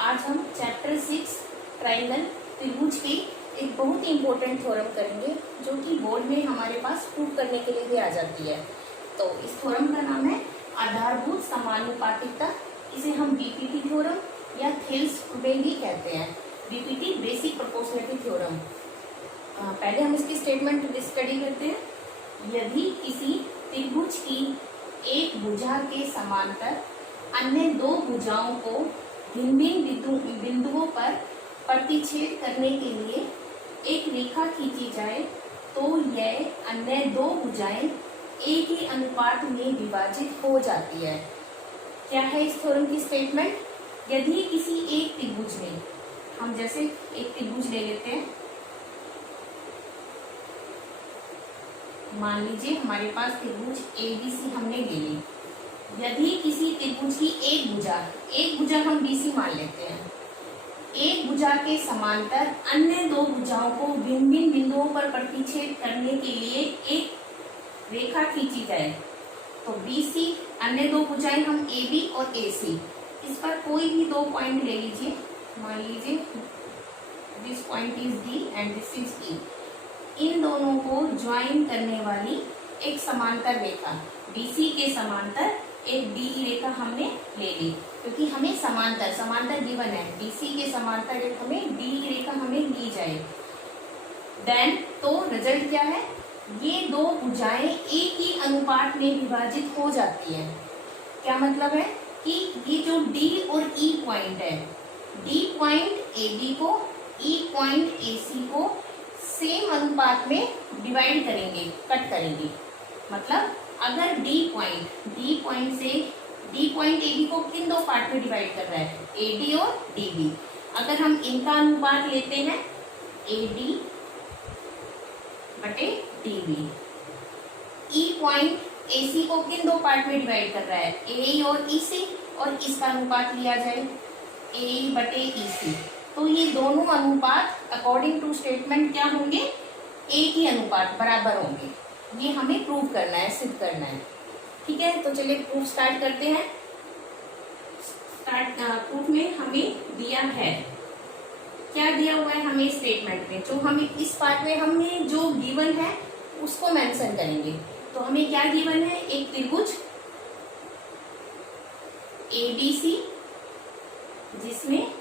आज हम chapter 6 triangle त्रिभुज की एक बहुत ही इम्पोर्टेंट थ्योरम करेंगे जो कि बोर्ड में हमारे पास प्रूव करने के लिए भी आ जाती है। तो इस थ्योरम का नाम है आधारभूत समानुपातिकता। इसे हम बीपीटी थ्योरम या थेल्स भी कहते हैं। BPT basic proportionality theorem. पहले हम इसकी स्टेटमेंट स्टडी करते हैं। यदि किसी त्रिभुज की एक भुजा के समांतर अन्य दो भुजाओं को भिन्न भिन्न बिंदुओं पर प्रतिच्छेद करने के लिए एक रेखा खींची जाए तो यह अन्य दो भुजाएं एक ही अनुपात में विभाजित हो जाती है। क्या है इस थ्योरम की स्टेटमेंट? यदि किसी एक त्रिभुज में, हम जैसे एक त्रिभुज ले लेते हैं, मान लीजिए हमारे पास त्रिभुज एबीसी हमने ले ली। यदि किसी त्रिभुज की एक भुजा हम बीसी मान लेते हैं, एक भुजा के समांतर अन्य दो भुजाओं को भिन्न भिन्न बिंदुओं पर प्रतिच्छेद करने के लिए एक रेखा खींची जाए तो बीसी, अन्य दो भुजाएं हम एबी और एसी, इस पर कोई भी दो पॉइंट ले लीजिए। मान लीजिए this point is D and this is E. इन दोनों को ज्वाइन करने वाली एक समांतर रेखा बीसी के समांतर एक डी रेखा हमने ले ली, क्योंकि हमें समांतर गिवन है। बीसी के समांतर एक हमें डी रेखा हमें ली जाए। देन तो रिजल्ट क्या है? ये दो भुजाएं एक ही अनुपात में विभाजित हो जाती है। क्या मतलब है कि ये जो डी और ई पॉइंट है, डी पॉइंट एबी को, ई पॉइंट एसी को सेम अनुपात में डिवाइड करेंगे, कट करेंगे। मतलब अगर डी पॉइंट एबी को किन दो पार्ट में डिवाइड कर रहा है, एडी और डीबी। अगर हम इनका अनुपात लेते हैं एडी बटे डीबी, ई पॉइंट एसी को किन दो पार्ट में डिवाइड कर रहा है, ए और ईसी, और इसका अनुपात लिया जाए ए बटे ईसी, तो ये दोनों अनुपात अकॉर्डिंग टू स्टेटमेंट क्या होंगे? एक ही अनुपात बराबर होंगे। ये हमें प्रूव करना है, सिद्ध करना है। ठीक है, तो चलिए प्रूफ स्टार्ट करते हैं। प्रूफ में हमें दिया है, क्या दिया हुआ है हमें स्टेटमेंट में, जो हमें इस पार्ट में हमने जो गिवन है उसको मेंशन करेंगे। तो हमें क्या गिवन है? एक त्रिभुज एबीसी जिसमें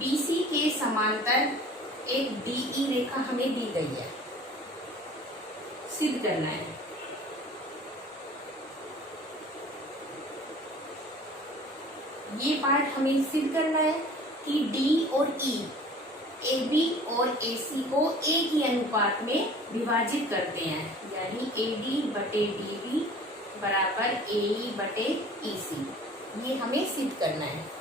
बीसी के समांतर एक डीई रेखा हमें दी गई है, सिद्ध करना है। ये पार्ट हमें सिद्ध करना है कि डी और ई, एबी और एसी को एक ही अनुपात में विभाजित करते हैं, यानी एडी बटे डीबी बराबर एई बटे ईसी। ये हमें सिद्ध करना है।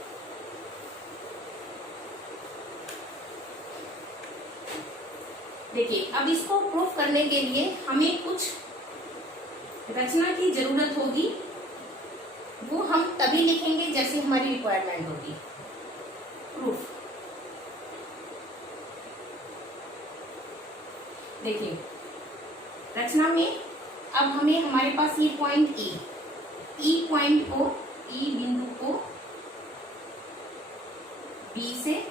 देखिए, अब इसको प्रूफ करने के लिए हमें कुछ रचना की जरूरत होगी। वो हम तभी लिखेंगे जैसे हमारी रिक्वायरमेंट होगी। प्रूफ देखिए, रचना में अब हमें, हमारे पास ये पॉइंट ई पॉइंट को, ई बिंदु को बी से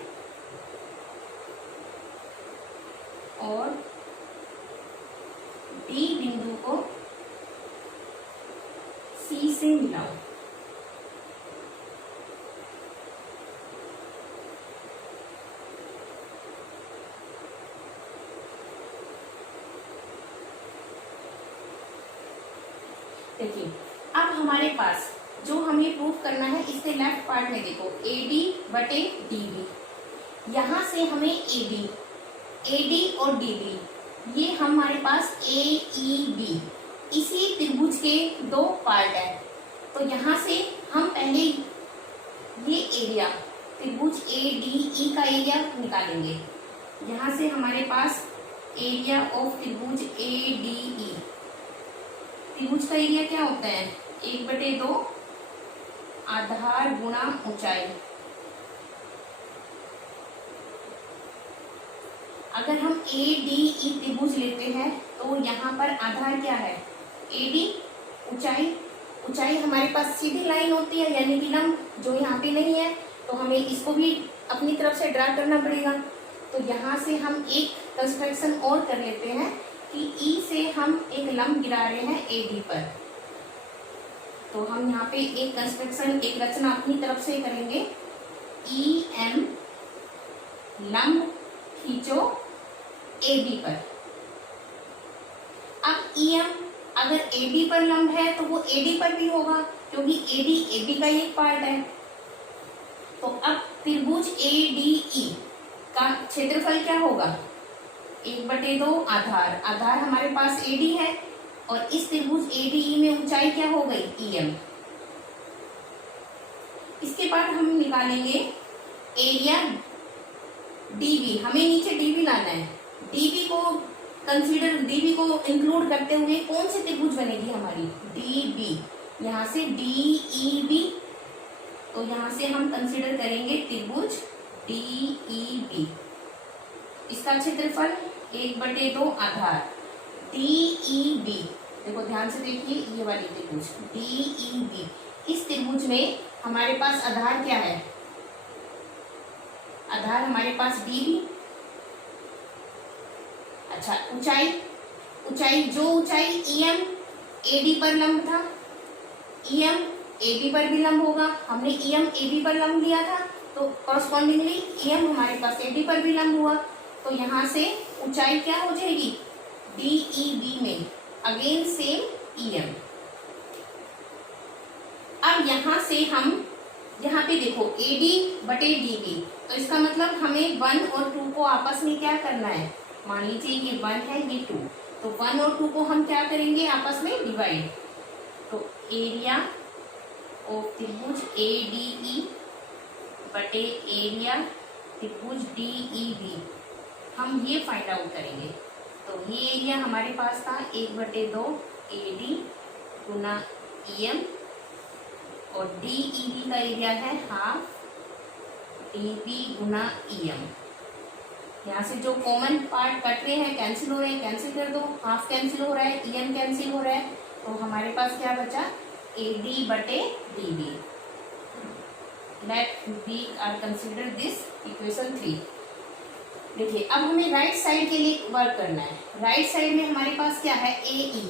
और डी बिंदु को सी से मिलाओ। देखिए, अब हमारे पास जो हमें प्रूफ करना है, इसके लेफ्ट पार्ट में देखो एडी बटे डीबी। यहां से हमें एडी और डीबी, ये हमारे पास ए ई बी, इसी त्रिभुज के दो पार्ट है। तो यहाँ से हम पहले ये एरिया, त्रिभुज ए डी ई का एरिया निकालेंगे। यहाँ से हमारे पास एरिया ऑफ त्रिभुज ए डी ई, त्रिभुज का एरिया क्या होता है? 1/2 आधार गुणा ऊंचाई। अगर हम ए डी ई त्रिभुज लेते हैं तो यहाँ पर आधार क्या है? एडी ऊंचाई ऊंचाई हमारे पास सीधी लाइन होती है यानी कि लंब, जो यहाँ पे नहीं है, तो हमें इसको भी अपनी तरफ से ड्रा करना पड़ेगा। तो यहाँ से हम एक कंस्ट्रक्शन और कर लेते हैं कि ई से हम एक लंब गिरा रहे हैं ए डी पर। तो हम यहाँ पे एक कंस्ट्रक्शन, एक रचना अपनी तरफ से करेंगे। ई एम लंब खींचो ए बी पर। अब ई एम अगर ए बी पर लंब है तो वो ए डी पर भी होगा, क्योंकि ए डी ए बी का ही एक पार्ट है। तो अब त्रिभुज ए डी ई का क्षेत्रफल क्या होगा? 1/2 आधार। आधार हमारे पास ए डी है और इस त्रिभुज ए डी ई में ऊंचाई क्या हो गई? E M. इसके बाद हम निकालेंगे एरिया डीबी। हमें नीचे डीबी लाना है। डीबी को कंसीडर, डीबी को इंक्लूड करते हुए कौन सी त्रिभुज बनेगी हमारी? डीबी। यहाँ से डीईबी, तो यहाँ से हम कंसीडर करेंगे त्रिभुज डीईबी। इसका क्षेत्रफल 1/2 आधार डीईबी। देखो ध्यान से देखिए, ये वाली त्रिभुज डीईबी, इस त्रिभुज में हमारे पास आधार क्या है? आधार हमारे पास डीबी। अच्छा, ऊंचाई, ऊंचाई जो ऊंचाई ईएम एडी पर लंब था, ईएम एबी पर भी लंब होगा। हमने ईएम एबी पर लंब लिया था, तो कॉरस्पॉन्डिंगली ईएम हमारे पास एडी पर भी लंब हुआ। तो यहाँ से ऊंचाई क्या हो जाएगी? डीईबी में अगेन सेम ईएम। अब यहाँ से हम, यहाँ पे देखो AD/DB, तो इसका मतलब हमें 1 और 2 को आपस में क्या करना है? मान लीजिए ये 1 है, ये 2, तो 1 और 2 को हम क्या करेंगे? आपस में डिवाइड। तो एरिया ऑफ त्रिभुज ADE बटे एरिया त्रिभुज DEB, हम ये फाइंड आउट करेंगे। तो ये एरिया हमारे पास था 1/2 AD गुना EM, और DEB का एरिया है हाफ DB गुना EM। यहाँ से जो कॉमन पार्ट कट रहे हैं, कैंसिल हो रहे हैं, कैंसिल कर दो। हाफ कैंसिल हो रहा है, EM कैंसिल हो रहा है, तो हमारे पास क्या बचा? AD/DB। Let we are consider this equation 3। देखिए अब हमें राइट साइड के लिए वर्क करना है। राइट साइड में हमारे पास क्या है? AE।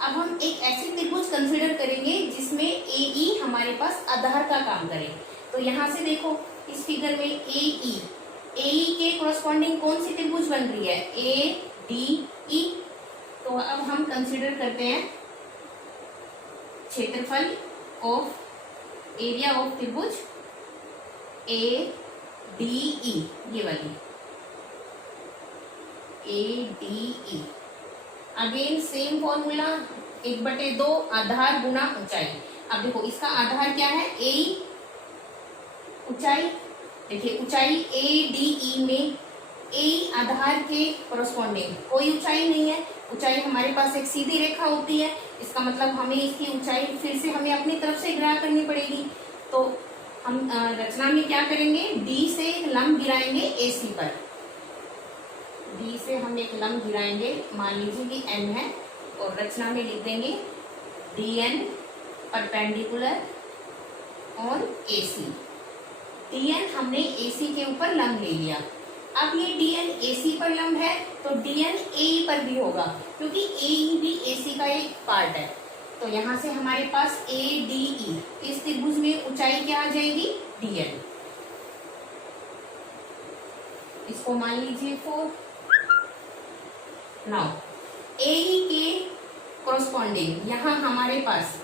अब हम एक ऐसी त्रिभुज कंसिडर करेंगे जिसमें AE हमारे पास आधार का काम करे। तो यहाँ से देखो इस फिगर में AE के कोरस्पॉन्डिंग कौन सी त्रिभुज बन रही है? ADE। तो अब हम कंसिडर करते हैं क्षेत्रफल ऑफ एरिया ऑफ त्रिभुज ADE, ये वाली ADE। अगेन सेम फॉर्मूला, 1/2 आधार गुना ऊंचाई। अब देखो इसका आधार क्या है? AE। ऊंचाई, देखिए ऊंचाई ADE में AE आधार के कोरस्पॉन्डिंग कोई ऊंचाई नहीं है। ऊंचाई हमारे पास एक सीधी रेखा होती है, इसका मतलब हमें इसकी ऊंचाई फिर से हमें अपनी तरफ से ड्रा करनी पड़ेगी। तो हम रचना में क्या करेंगे? D से एक लंब गिराएंगे AC पर। D से हम एक लंब गिराएंगे, मान लीजिए कि N है, और रचना में लिख देंगे DN perpendicular on AC। DN हमने AC के ऊपर लंब ले लिया। अब ये DN AC पर लंब है, तो DN AE पर भी होगा, क्योंकि AE भी AC का एक पार्ट है। तो यहाँ से हमारे पास ADE, इस त्रिभुज में ऊंचाई क्या आ जाएगी? DN। इसको मान लीजिए 4। नाउ AE के कोरस्पॉन्डिंग यहाँ हमारे पास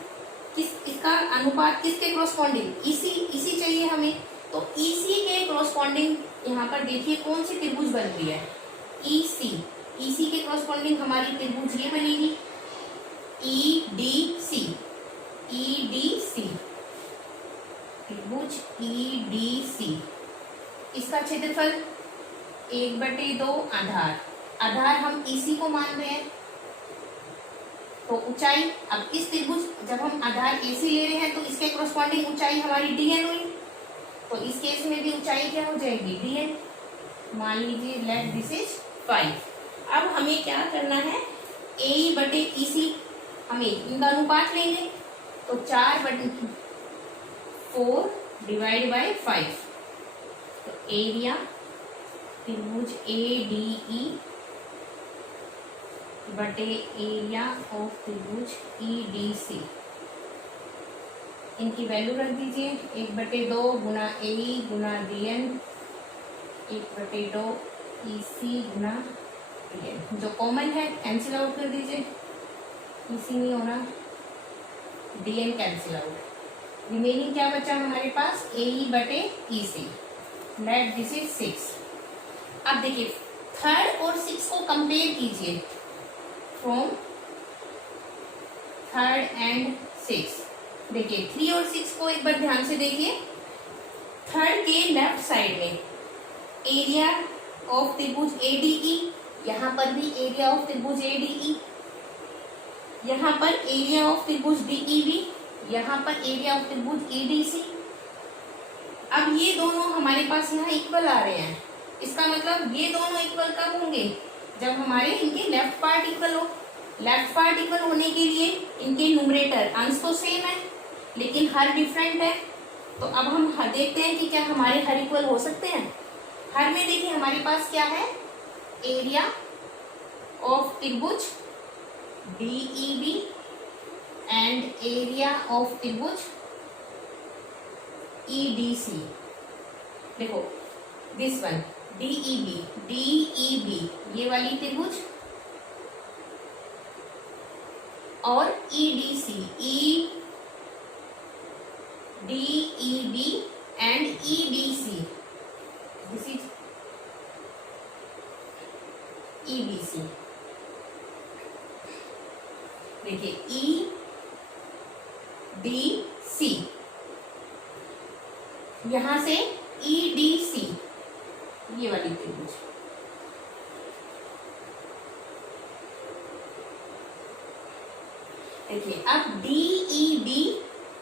इसका अनुपात किसके कोरस्पॉन्डिंग? EC चाहिए हमें। तो EC के कोरस्पॉन्डिंग यहाँ पर देखिए कौन सी त्रिभुज बन रही है? EC के कोरस्पॉन्डिंग हमारी त्रिभुज ये बनेगी EDC। त्रिभुज EDC, इसका क्षेत्रफल 1/2 आधार हम EC को मान रहे हैं। तो ऊंचाई, अब इस त्रिभुज जब हम आधार AC ले रहे हैं तो इसके कोरस्पॉन्डिंग ऊंचाई हमारी DN हुई। तो इस केस में भी ऊंचाई क्या हो जाएगी? DN। मान लीजिए लेट दिस इज 5। अब हमें क्या करना है? AE/EC, हमें इनका अनुपात लेंगे। तो 4/4 डिवाइड बाय 5, तो एरिया त्रिभुज ADE बटे एरिया ऑफ त्रिभुज EDC, इनकी वैल्यू रख दीजिए 1/2 गुना AE गुना DN 1/2 EC गुना DN, जो कॉमन है कैंसिल आउट कर दीजिए, EC नहीं होना, DN कैंसिल आउट, रिमेनिंग क्या बचा हमारे पास AE बटे EC, लेट दिस इज 6। अब देखिए 3rd और 6 को कंपेयर कीजिए फ्रॉम 3rd एंड 6। देखिए 3 और 6 को एक बार ध्यान से देखिए। 3rd के लेफ्ट साइड में एरिया ऑफ त्रिभुज ADE, यहाँ पर भी एरिया ऑफ त्रिभुज ADE, यहाँ पर एरिया ऑफ त्रिभुज DEB, यहाँ पर एरिया ऑफ त्रिभुज EDC। अब ये दोनों हमारे पास यहाँ इक्वल आ रहे हैं, इसका मतलब ये दोनों इक्वल कब होंगे, जब हमारे इनके लेफ्ट पार्ट इक्वल हो। लेफ्ट पार्ट इक्वल होने के लिए इनके न्यूमरेटर अंश तो सेम है लेकिन हर डिफरेंट है। तो अब हम देखते हैं कि क्या हमारे हर इक्वल हो सकते हैं। हर में देखिए हमारे पास क्या है, एरिया ऑफ त्रिभुज DEB एंड एरिया ऑफ त्रिभुज EDC। देखो दिस वन DEB ये वाली त्रिभुज और EDC DEB and EBC, this is EBC। देखिए EDC, यहां से EDC ये वाली त्रिभुज, देखिए अब DEB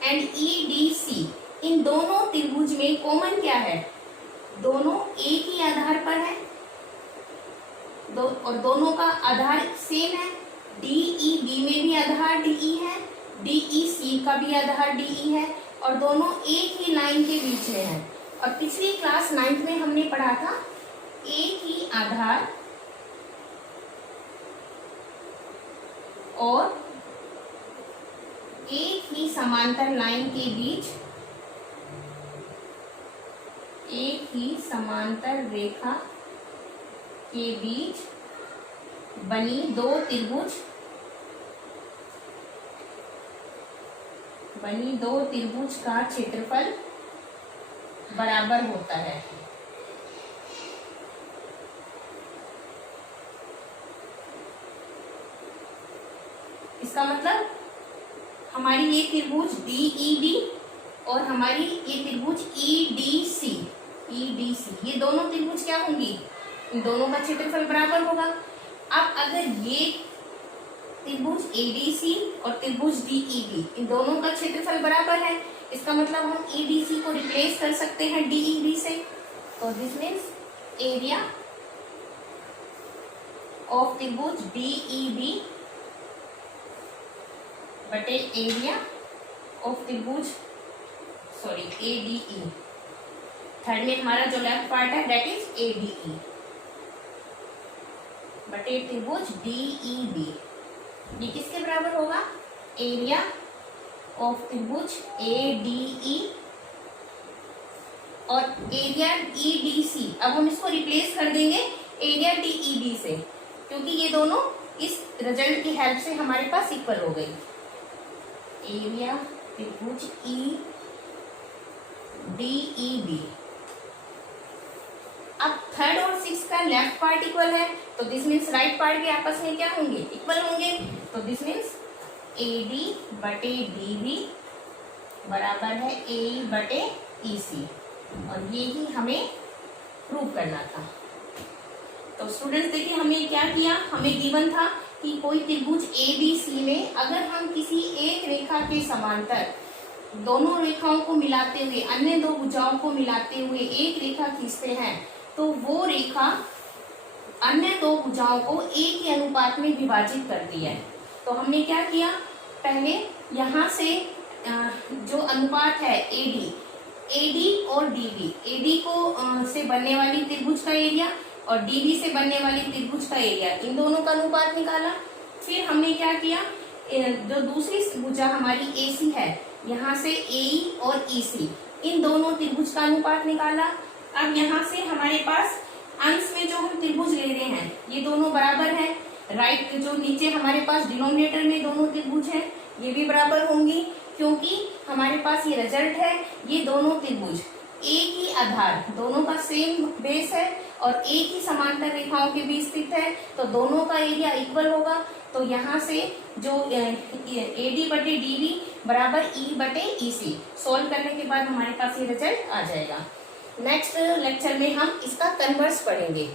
एंड EDC इन दोनों त्रिभुज में कॉमन क्या है, दोनों एक ही आधार पर है, और दोनों का आधार सेम है। DEB में भी आधार DE है, DEC का भी आधार DE है, और दोनों एक ही लाइन के बीच में है। और पिछली क्लास 9th में हमने पढ़ा था एक ही आधार और एक ही समांतर लाइन के बीच, एक ही समांतर रेखा के बीच बनी दो त्रिभुज का क्षेत्रफल बराबर होता है। इसका मतलब हमारी ये त्रिभुज DEB और हमारी ये त्रिभुज EDC, ये दोनों त्रिभुज क्या होंगी, इन दोनों का क्षेत्रफल बराबर होगा। अब अगर ये त्रिभुज ADC और त्रिभुज DEB इन दोनों का क्षेत्रफल बराबर है, इसका मतलब हम EDC को रिप्लेस कर सकते हैं DEB से। तो दिस मीन्स एरिया ऑफ त्रिभुज DEB बटे एरिया ऑफ त्रिभुज ADE, 3rd में हमारा जो लेफ्ट पार्ट है दैट इज ADE बटे त्रिभुज DEB, ये किसके बराबर होगा, एरिया ऑफ त्रिभुज ADE और एरिया EDC। अब हम इसको रिप्लेस कर देंगे एरिया DEB से, क्योंकि ये दोनों इस रिजल्ट की हेल्प से हमारे पास इक्वल हो गई। एरिया त्रिभुज DEB। अब 3rd और 6 का लेफ्ट पार्ट इक्वल है, तो दिस मीन्स राइट पार्ट के आपस में क्या होंगे, इक्वल होंगे। तो दिस मीन्स AD बटे DB बराबर है AE बटे EC, और ये ही हमें प्रूव करना था। तो स्टूडेंट्स देखिए हमें क्या किया, हमें गिवन था कि कोई त्रिभुज ABC में अगर हम किसी एक रेखा के समांतर दोनों रेखाओं को मिलाते हुए, अन्य दो भुजाओं को मिलाते हुए एक रेखा खींचते हैं, तो वो रेखा अन्य दो भुजाओं को एक ही अनुपात में विभाजित करती है। तो हमने क्या किया, पहले यहाँ से जो अनुपात है एडी और डीबी, एडी को से बनने वाली त्रिभुज का एरिया और डीबी से बनने वाली त्रिभुज का एरिया, इन दोनों का अनुपात निकाला। फिर हमने क्या किया, जो दूसरी भुजा हमारी एसी है, यहाँ से एई और ईसी, इन दोनों त्रिभुज का अनुपात निकाला। अब यहाँ से हमारे पास अंश में जो हम त्रिभुज ले रहे हैं ये दोनों बराबर है। राइट जो नीचे हमारे पास डिनोमिनेटर में दोनों त्रिभुज हैं ये भी बराबर होंगी, क्योंकि हमारे पास ये रिजल्ट है, ये दोनों त्रिभुज एक ही आधार, दोनों का सेम बेस है और एक ही समांतर रेखाओं के बीच स्थित है, तो दोनों का एरिया इक्वल होगा। तो यहाँ से जो एडी बटे डीबी बराबर ई बटे ईसी सोल्व करने के बाद हमारे पास ये रिजल्ट आ जाएगा। नेक्स्ट लेक्चर में हम इसका कन्वर्स पढ़ेंगे।